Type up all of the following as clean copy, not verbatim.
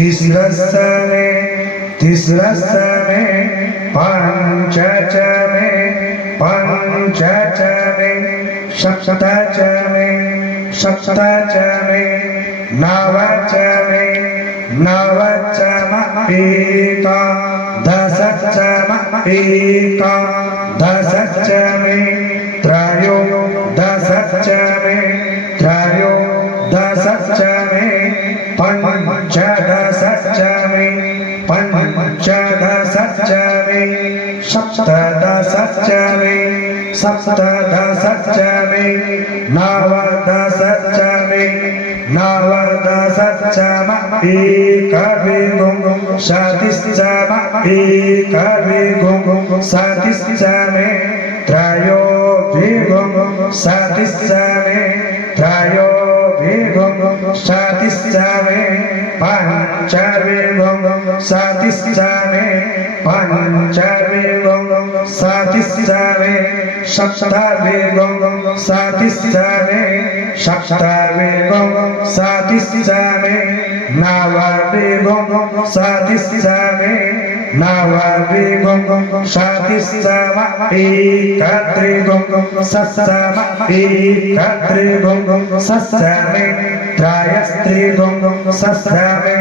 तिस्रस्समे तिस्रस्समे पंचचमे पंचचमे सप्तचमे सप्तचमे नवचमे नवचम एकादशचम एकादशचमे त्रयोदशचमे त्रयोदशचमे पंचदशचमे पंचदशचमे सप्तदशचमे सप्तदशचमे नवदशचमे नवदशचम एकविंशतिश्चम एकविंशतिश्चमे त्रयोविंशतिश्चमे त्रयोविंशतिश्चमे पंचविंशतिश्चमे पंचविंशतिश्चमे सप्तविंशतिश्चमे सप्तविंशतिश्चमे नवविंशतिश्चमे नवविंशतिश्चम एकत्रिंशत्सम एकत्रिंशत्समे त्रयस्त्रिंशत्समे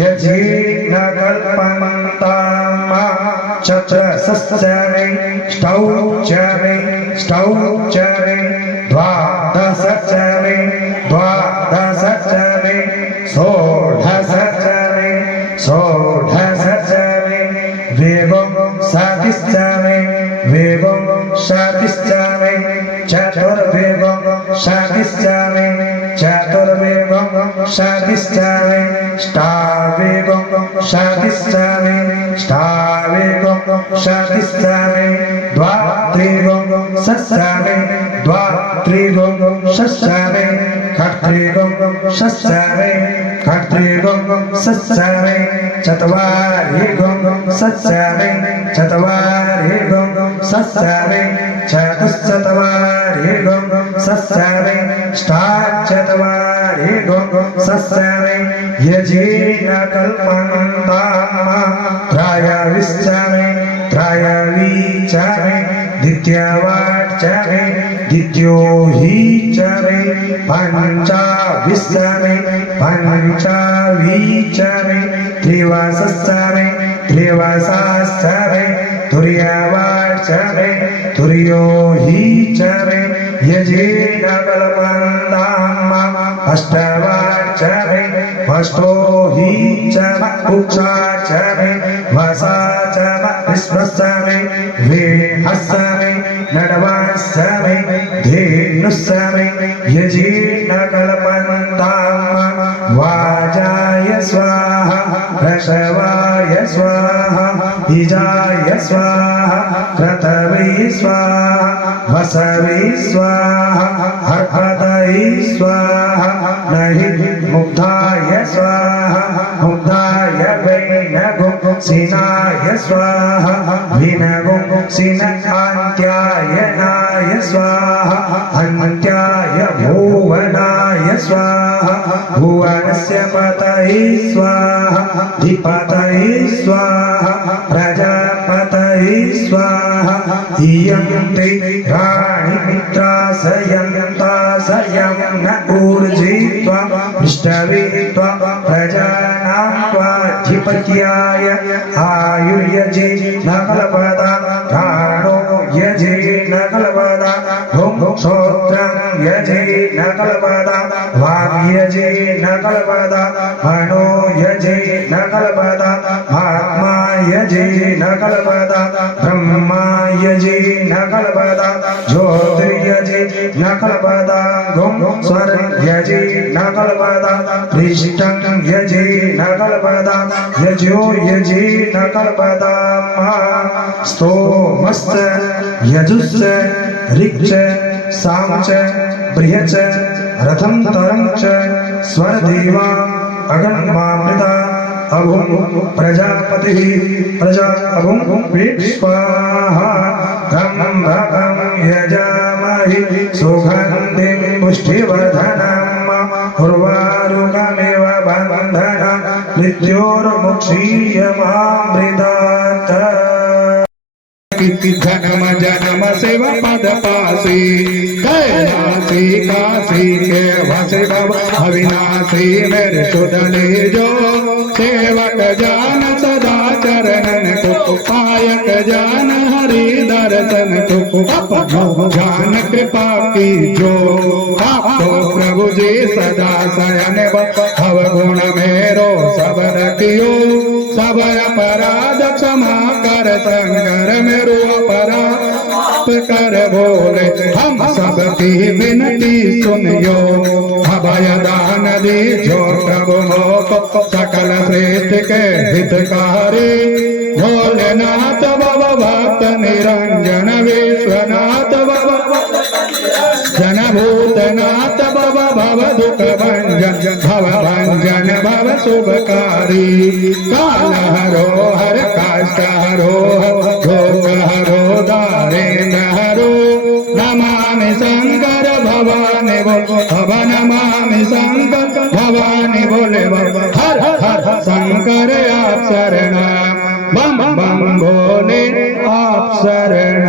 यज्ञकल्पन्ताम चतुर्दशमे ष्टौचमे ष्टौचमे द्वादशचमे द्वादशचमे षोडशचमे षोडशचमे विंशतिश्चमे विंशतिश्चमे चतुर्विंशतिश्चमे चतुर्विंशतिश्चमे अष्टाविंशतिश्चमे अष्टाविंशतिश्चमे द्वात्रिंशत्समे द्वात्रिंशत्समे षट्त्रिंशत्समे षट्त्रिंशत्समे चत्वारिंशत्समे चत्वारिंशत्समे चतुश्चत्वारिंशत्समे अष्टाचत्वारिंशत्समे यज्ञकल्पन्ताम त्रयविंशमे त्रयविंशमे द्वितीयवाचमे द्वितीयोहिचमे पंचविंशमे पंचविंशमे त्रिवासस्समे त्रिवासस्समे तुर्यवाचमे तुर्योहिचमे यज्ञकल्पन्ताम अष्टवाचमे अष्टोहिचमे उक्षाचमे वसाचमे विश्वस्समे वेहस्समे नडवास्समे धेनुस्समे यज्ञकल्पन्ताम वाजाय स्वाहा वृषवाय स्वाहा ईजाय स्वाहा क्रतवे स्वाहा वसवे स्वाहा हर्षदये स्वाहा नहि मुग्धाय स्वाहा मुग्धाय वैनगुंसिनाय स्वाहा विनगुंसिनान्त्यायनाय स्वाहा अन्त्याय भुवनाय स्वाहा भुवनस्य पतये स्वाहा धिपतये स्वाहा प्रजापतये स्वाहा इयं ते राणीमित्रासयन्तासयं न ऊर्जित्वा पृष्ठवित्वा प्रजानां त्वाधिपत्याय आयुर्यजे न कल्पदा प्राणो यजे न कल्पदा भुं श्रोत्रं यजे न कल्पदा वाग्यजे न कल्पदा मनो यजे न कल्पदा आत्मा यजे न कल्पदा ब्रह्मा यजे न कल्पदा ज्योतिर्यजे न कल्पदा गुं स्वर यजे न कल्पदा पृष्ठं यजे न कल्पदा यजो यजे न कल्पदा स्तोमश्च यजुश्च ऋक्च सामश्च बृहच्च रथं तरं च स्वरदेवा अगन्मामृता अभुं प्रजापतिः प्रजा अभुं स्वाहा त्र्यम्बकं यजामहे सुगन्धिं पुष्टिवर्धनम् उर्वारुकमिव बन्धनं मृत्योर्मुक्षीयमामृतात् जन्म जन्म शिव पद पासी कैलासी काशी के वसी भव अविनाशी मेरे सुधले जो सेवक जान सदा चरणन को पायक जान हरि दर्शन को अपनो जान कृपा की जो आपको प्रभु जी सदा शयन भव गुण मेरो सब रखियो सब अपराध क्षमा कर शंकर मेरो अपराध कर बोले हम सबकी विनती सुनियो अभय दान दीजो प्रभु मोको सकल श्रेष्ठ के हितकारी भोलेनाथ भव भक्त निरंजन विश्वनाथ भव जन भूतनाथ भव भव दुख भंजन भव शुभकारी काल हरो हर काष्ट हरो भोग हरो दारेन्द्र हरो नमामि शंकर भवानी बोलो अब नमामि शंकर भवानी बोले हर हर शंकर आप शरण बम बम भोले आप शरण